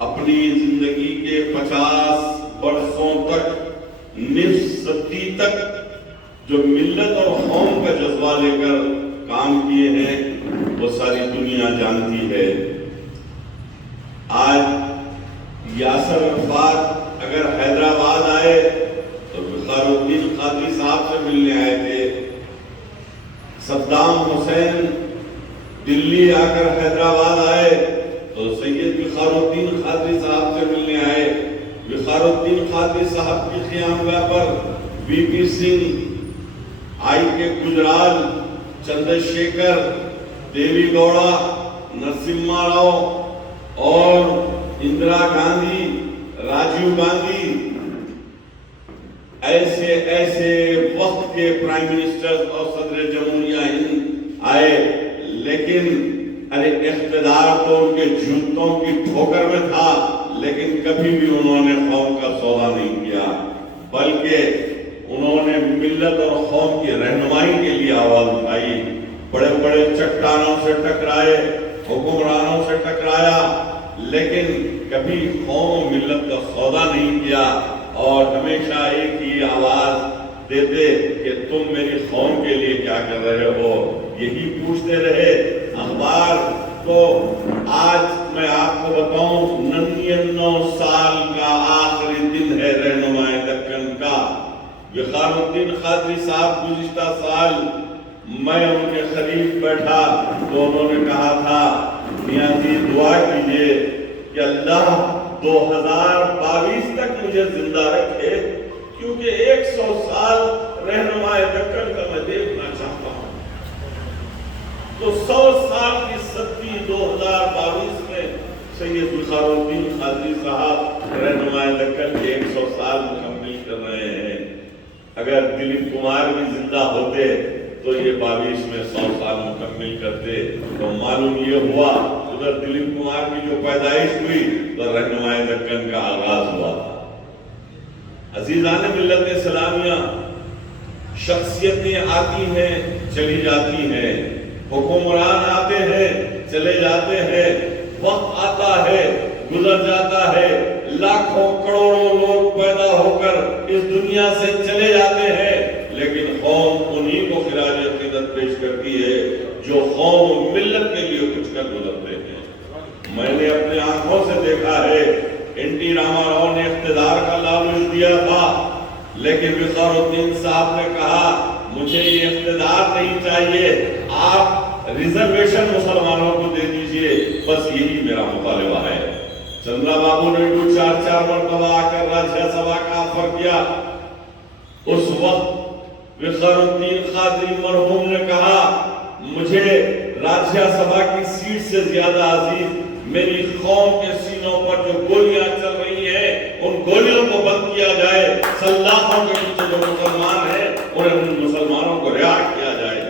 اپنی زندگی کے 50 برسوں تک، نصف صدی تک جو ملت اور قوم کا جذبہ لے کر کام کیے ہیں وہ ساری دنیا جانتی ہے۔ آج یاسر عرفات اگر حیدرآباد آئے تو وقار الدین قادری صاحب سے ملنے آئے تھے، صدام حسین دلی آ کر حیدرآباد آئے تو سید وقار الدین قادری صاحب سے ملنے آئے۔ وقار الدین قادری صاحب کی خیامگاہ پر وی پی سنگھ، آئی کے گجرال، چندر شیکھر، دیوی گوڑا، نرسمہا راؤ اور اندرا گاندھی، راجیو گاندھی، ایسے وقت کے پرائم منسٹر اور صدر جمہوریہ ہند آئے، لیکن اقتدار تو ان کے جوتوں کی ٹھوکر میں تھا، لیکن کبھی بھی انہوں نے قوم کا سودا نہیں کیا، بلکہ انہوں نے ملت اور قوم کی رہنمائی کے لیے آواز اٹھائی۔ بڑے بڑے چٹانوں سے ٹکرائے، حکمرانوں سے ٹکرایا، لیکن کبھی قوم و ملت کا سودا نہیں کیا، اور ہمیشہ ایک ہی آواز دیتے کہ تم میری قوم کے لیے کیا کر رہے ہو، یہی پوچھتے رہے۔ اخبار تو آج میں آپ کو بتاؤں 99 سال کا آخری دن ہے رہنمائے دکن کا۔ وقار الدین قادری صاحب گزشتہ سال میں ان کے قریب بیٹھا تو انہوں نے کہا تھا میاں جی دعا کیجئے کہ اللہ 2022 تک مجھے زندہ رکھے، کیونکہ 100 سال رہنمائے دکن کا میں دیکھنا چاہتا ہوں۔ تو 100 سال کی صدی 2022 میں سید وقار الدین قادری صاحب رہنمائے دکن کے 100 سال مکمل کر رہے ہیں۔ اگر دلیپ کمار بھی زندہ ہوتے تو یہ 22 میں 100 سال مکمل کرتے، تو معلوم یہ ہوا ادھر دلیپ کمار کی جو پیدائش ہوئی تو رہنمائے دکن کا آغاز ہوا تھا۔ عزیزان ملت اسلامیہ، شخصیتیں آتی ہیں چلی جاتی ہیں، حکمران آتے ہیں چلے جاتے ہیں، وقت آتا ہے گزر جاتا ہے، لاکھوں کروڑوں لوگ پیدا ہو کر اس دنیا سے چلے جاتے ہیں، لیکن قوم انہی کو خراج عقیدت پیش کرتی ہے جو قوم و ملت کے لیے کچھ کر گزرتے ہیں۔ میں نے اپنے آنکھوں سے دیکھا ہے، این ٹی راما راؤ نے اقتدار کا لالچ دیا تھا، لیکن وقار الدین صاحب نے کہا مجھے یہ اقتدار نہیں چاہیے، آپ ریزرویشن مسلمانوں کو دے دیجئے، بس یہی میرا مطالبہ ہے۔ چندرا بابو نائیڈو 4 مرتبہ آ کر راجیہ سبھا کا آفر کیا۔ اس وقت وقار الدین قادری مرحوم نے کہا مجھے راجیہ سبھا کی سیٹ سے زیادہ عزیز میری قوم کے سینوں پر جو گولیاں چل رہی ہیں ان گولیوں کو بند کیا جائے، سلاخوں کے پیچھے جو مسلمان ہیں ان مسلمانوں کو رہا کیا جائے۔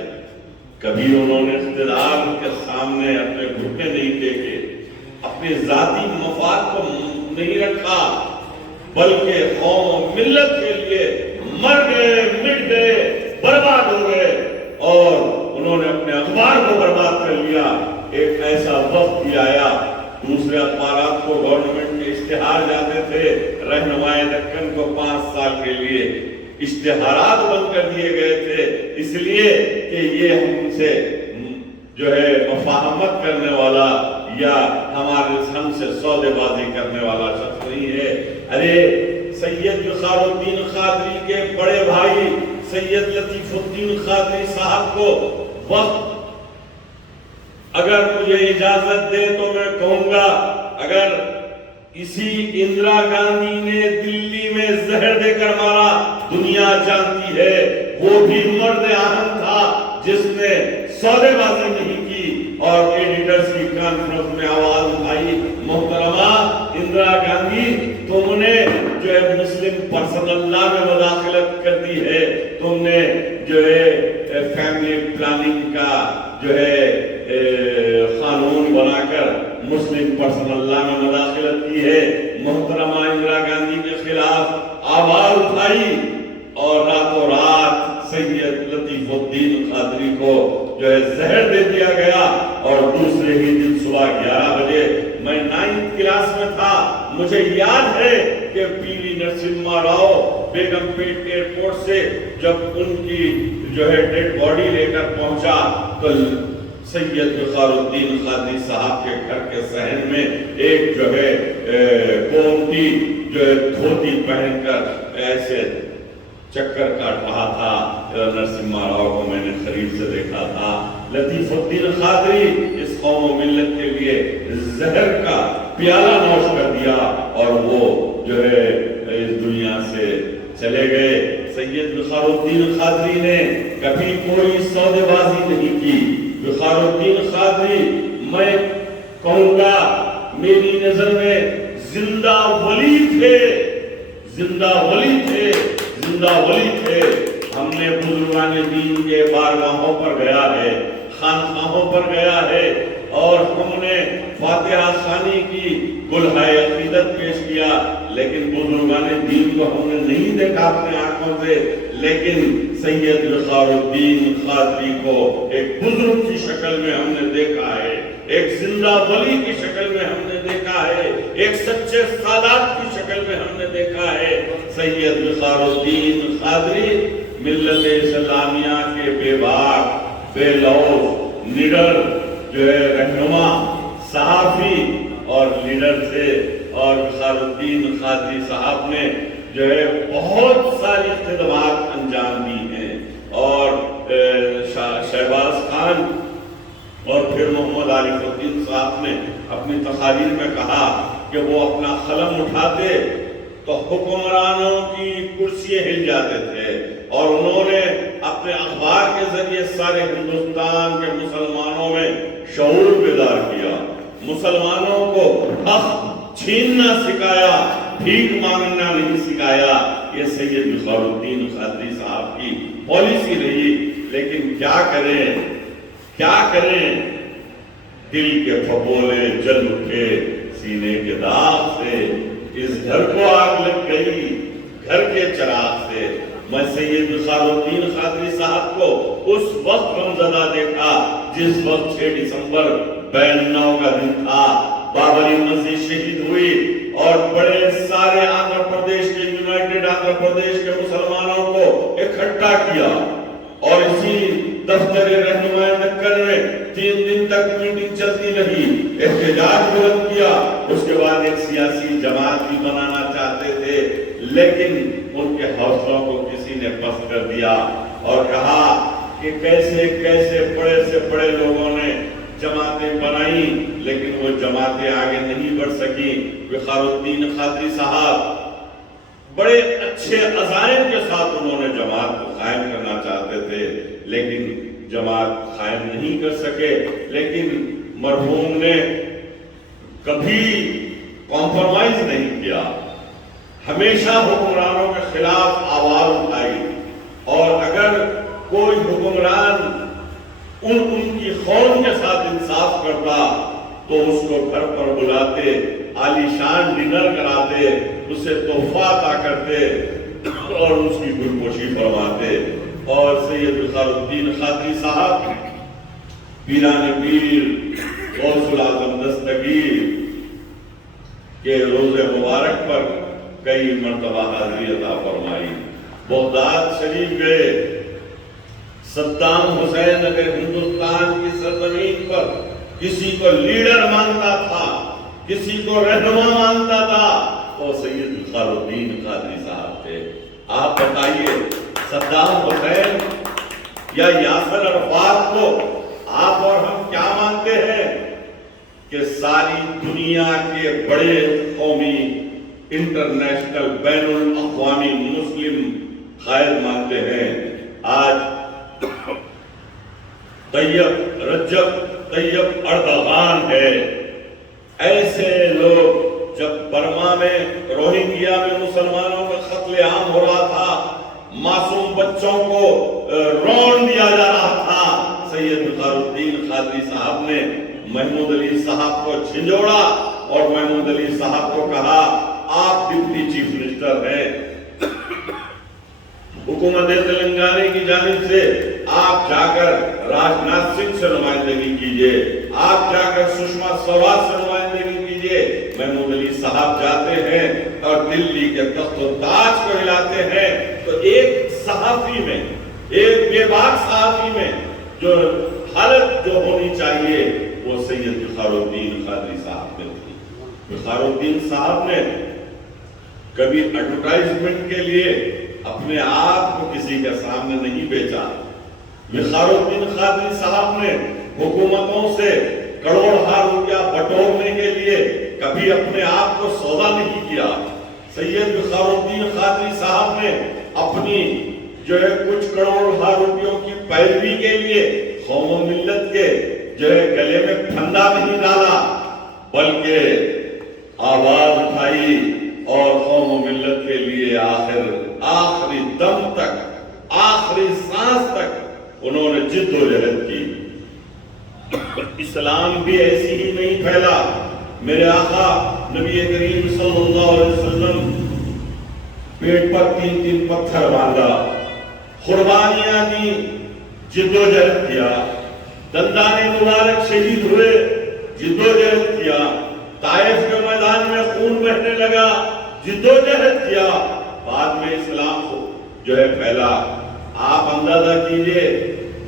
کبھی انہوں نے اقتدار کے سامنے اپنے گھٹنے نہیں ٹیکے، اپنے ذاتی مفاد کو نہیں رکھا، بلکہ قوم و ملت کے لیے مر گئے، مٹ گئے، برباد ہو گئے، اور انہوں نے اپنے اخبار کو برباد کر لیا۔ ایک ایسا وقت بھی آیا دوسرے اخبارات کو گورنمنٹ کے اشتہار جاتے تھے، رہنمائے دکن کو 5 سال کے لیے اشتہارات بند کر دیے گئے تھے، اس لیے کہ یہ ہم سے جو ہے مفاہمت کرنے والا یا ہم سے سودے بازی کرنے والا شخص نہیں ہے۔ ارے سید وقار الدین قادری کے بڑے بھائی سید لطیف الدین قادری صاحب کو وقت اگر مجھے اجازت دے تو میں کہوں گا اگر اسی اندرا گاندھی نے دلی میں زہر دے کر مارا، دنیا جانتی ہے وہ بھی مرد اہم تھا جس نے سودے بازی نہیں کی اور ایڈیٹرز کی کانفرنس میں آواز اٹھائی، محترمہ اندرا گاندھی تم نے جو ہے مسلم پرسنل لا میں مداخلت کر دی ہے، تم نے جو ہے فیملی پلاننگ کا جو ہے قانون بنا کر مسلم پرسنل لا میں مداخلت کی ہے، محترمہ اندرا گاندھی کے خلاف آواز اٹھائی اور راتوں رات سید لطیف الدین قادری کو جو ہے زہر دے دیا گیا، اور دوسرے ہی دن صبح 11 بجے میں 9th کلاس میں تھا، مجھے یاد ہے کہ پی وی نرسمہا راؤ بیگم پیٹ ایئرپورٹ سے جب ان کی جو ہے ڈیڈ باڈی لے کر پہنچا تو سید وقار الدین قادری صاحب کے گھر کے صحن میں ایک جو ہے قوم کی جو ہے دھوتی پہن کر ایسے چکر کاٹ رہا تھا۔ نرسمہا راؤ کو میں نے قریب سے دیکھا تھا۔ لطیف الدین قادری اس قوم و ملت کے لیے زہر کا پیالہ نوش کر دیا اور وہ جو ہے اس دنیا سے چلے گئے۔ سید وقار الدین قادری نے کبھی کوئی سودے بازی نہیں کی۔ وقار الدین قادری میں کہوں گا میری نظر میں زندہ ولی تھے، زندہ ولی تھے، زندہ ولی تھے۔ ہم نے بزرگان دین کے بارگاہوں پر گیا ہے، خانقاہوں پر گیا ہے اور ہم نے فاتحہ خوانی کی، گلہائے عقیدت پیش کیا، لیکن بزرگان دین کو ہم نے نہیں دیکھا اپنے آنکھوں سے، لیکن سید وقار الدین قادری کو ایک بزرگ کی شکل میں ہم نے دیکھا ہے، ایک زندہ ولی کی شکل میں ہم نے دیکھا ہے، ایک سچے سادات کی شکل میں ہم نے دیکھا ہے۔ سید وقار الدین قادری ملت اسلامیہ کے بے باک، بے لوث، نڈر جو ہے رہنما، صحافی اور لیڈر تھے، اور وقار الدین قادری صاحب نے جو ہے بہت ساری خدمات انجام دی ہیں، اور شہباز خان اور پھر محمد عارف الدین صاحب نے اپنی تقاریر میں کہا کہ وہ اپنا قلم اٹھاتے تو حکمرانوں کی کرسیاں ہل جاتے تھے، اور انہوں نے اپنے اخبار کے ذریعے سارے ہندوستان کے مسلمانوں میں شعور بیدار کیا، مسلمانوں کو حق چھیننا سکھایا، بھیک مانگنا نہیں سکھایا۔ یہ سید وقار الدین قادری صاحب کی پالیسی رہی، لیکن کیا کریں دل کے پھپولے جل اٹھے سینے کے داغ سے، اس گھر کو آگ لگ گئی گھر کے چراغ سے۔ میں سید وقار الدین قادری صاحب کو اس وقت غمزدہ دیکھا جس وقت 6 دسمبر 92 کا دن تھا، بابری مسجد شہید ہوئی اور بڑے سارے آندھرا پردیش کے یونائیٹڈ آندھرا پردیش کے مسلمانوں کو اکٹھا کیا، اور اسی دفتر رہنمائی دکن میں 3 دن تک میٹنگ چلتی رہی، احتجاج بلند کیا۔ اس کے بعد ایک سیاسی جماعت بھی بنانا چاہتے تھے، لیکن ان کے حوصلوں کو کسی نے پست کر دیا اور کہا کہ کیسے بڑے سے بڑے لوگوں نے جماعتیں بنائی، لیکن وہ جماعتیں آگے نہیں بڑھ سکی۔ وقار الدین قادری صاحب بڑے اچھے عزائم کے ساتھ انہوں نے جماعت کو قائم کرنا چاہتے تھے، لیکن جماعت قائم نہیں کر سکے۔ لیکن مرحوم نے کبھی کمپرومائز نہیں کیا، ہمیشہ حکمرانوں کے خلاف آواز اٹھائی، اور اگر کوئی حکمران ان کی قوم کے ساتھ انصاف کرتا تو اس کو گھر پر بلاتے، عالی شان ڈنر کراتے، اسے تحفہ عطا کرتے اور اس کی گلپوشی فرماتے۔ اور سید وقار الدین قادری صاحب پیران پیر غوث العظم دستگیر کے روز مبارک پر کئی مرتبہ حاضری عطا فرمائی، بغداد شریف گئے۔ صدام حسین اگر ہندوستان کی سرزمین پر کسی کو لیڈر مانتا تھا، کسی کو رہنما مانتا تھا، تو سید وقار الدین قادری صاحب تھے۔ آپ بتائیے صدام حسین یا یاسر عرفات کو آپ اور ہم کیا مانتے ہیں کہ ساری دنیا کے بڑے قومی انٹرنیشنل بین الاقوامی مسلم قائد مانتے ہیں۔ آج رجب طیب اردوغان ہے، ایسے لوگ جب برما میں روہنگیا میں مسلمانوں کا قتل عام ہو رہا تھا، معصوم بچوں کو رون دیا جا رہا تھا، سید وقار الدین قادری صاحب نے محمود علی صاحب کو جھنجھوڑا اور محمود علی صاحب کو کہا آپ ڈپٹی چیف منسٹر ہیں، حکومت تلنگانہ کی جانب سے آپ جا کر راج ناتھ سنگھ سے نمائندگی کیجئے، آپ جا کر سشما سوراج سے نمائندگی کیجئے، لیے محمود علی صاحب جاتے ہیں اور دلی کے تخت و تاج کو ہلاتے ہیں، تو ایک صحافی میں، ایک بے باک صحافی میں جو حالت جو ہونی چاہیے وہ سید بخار الدین قادری صاحب میں تھی۔ بخار الدین صاحب نے کبھی ایڈورٹائزمنٹ کے لیے اپنے آپ کو کسی کے سامنے نہیں بیچا۔ بخار الدین قادری صاحب نے حکومتوں سے کروڑہا روپیہ بٹورنے کے لیے کبھی اپنے آپ کو سودا نہیں کیا۔ سید بخار الدین قادری صاحب نے اپنی جو ہے کچھ کروڑہا روپیوں کی پیروی کے لیے قوم و ملت کے جو ہے گلے میں پھندا نہیں ڈالا، بلکہ آواز اٹھائی اور قوم و ملت کے لیے آخری دم تک، آخری سانس تک انہوں نے جد و جہد کی۔ اسلام بھی ایسی ہی نہیں پھیلا۔ میرے آقا نبی کریم صلی اللہ علیہ وسلم پیٹ پر 3 پتھر باندھا، قربانیاں دی، جد و جہد کیا، دندان مبارک شہید ہوئے، جد و جہد کیا، طائف کے میدان میں خون بہنے لگا، جد و جہد کیا، بعد میں اسلام کو جو ہے پھیلا۔ آپ اندازہ کیجئے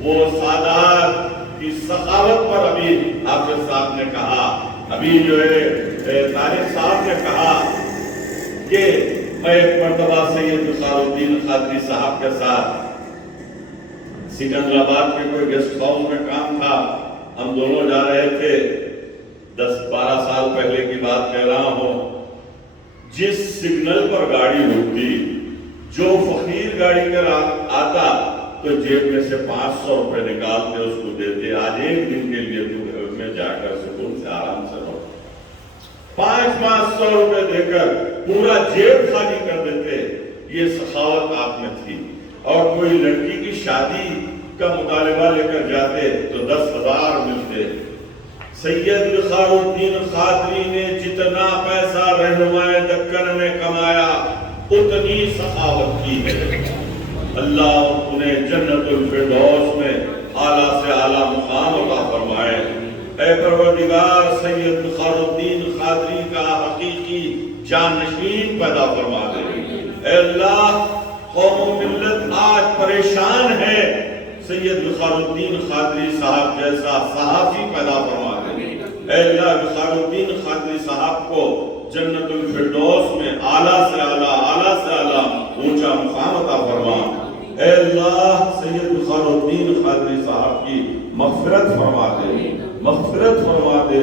وہ سادات کی سخاوت پر ابھی حافظ صاحب نے کہا، ابھی جو ہے طارق صاحب نے کہا کہ میں ایک مرتبہ سید بخار الدین قادری صاحب کے ساتھ سکندرآباد کے کوئی گیسٹ ہاؤس میں کام تھا، ہم دونوں جا رہے تھے، 10-12 سال پہلے کی بات کہہ رہا ہوں۔ جس سگنل پر گاڑی رکتی، جو فقیر گاڑی کر آتا تو جیب میں سے 500 روپے نکالتے اس کو دیتے، آج ایک دن کے لیے تو گھر میں جا کر سکون سے آرام سے رہو۔ 500 روپے دے کر پورا جیب خالی کر دیتے۔ یہ سخاوت آپ میں تھی۔ اور کوئی لڑکی کی شادی کا مطالبہ لے کر جاتے تو 10,000 ملتے۔ سید بخار الدین قادری نے جتنا پیسہ رہنمائے دکن میں کمایا اتنی سخاوت کی ہے۔ اللہ انہیں جنت الفردوس میں اعلیٰ سے اعلیٰ مقام عطا فرمائے۔ اے پروردگار سید بخار الدین قادری کا حقیقی جانشین پیدا فرما دے۔ اے اللہ قوم و ملت آج پریشان ہے، سید بخار الدین قادری صاحب جیسا صحافی پیدا فرما دے۔ اے اللہ بخار الدین قادری صاحب کو جنت الفردوس میں اعلیٰ سے اعلیٰ، اعلیٰ سے اعلیٰ اونچا مقام عطا فرما۔ اے اللہ سید بخار الدین قادری صاحب کی مغفرت فرما دے، مغفرت فرما دے۔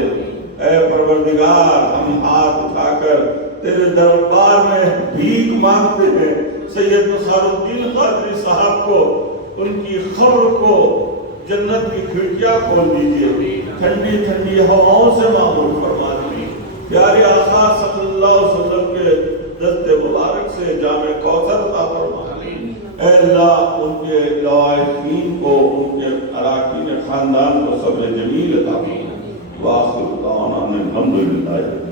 اے پروردگار ہم ہاتھ اٹھا کر تیرے دربار میں بھیک مانگتے ہیں، سید بخار الدین قادری صاحب کو، ان کی قبر کو جنت کی کھڑکیاں کھول دیجئے، ٹھنڈی ٹھنڈی ہواؤں سے معمور فرما دیجئے۔ پیارے آقا صلی اللہ علیہ وسلم کے دست مبارک سے جام کوثر عطا فرما۔ اے اللہ ان کے لوائقین کو، ان کے اراکین خاندان کو صبر جمیل عطا فرما۔ وآخر دعوانا الحمدللہ۔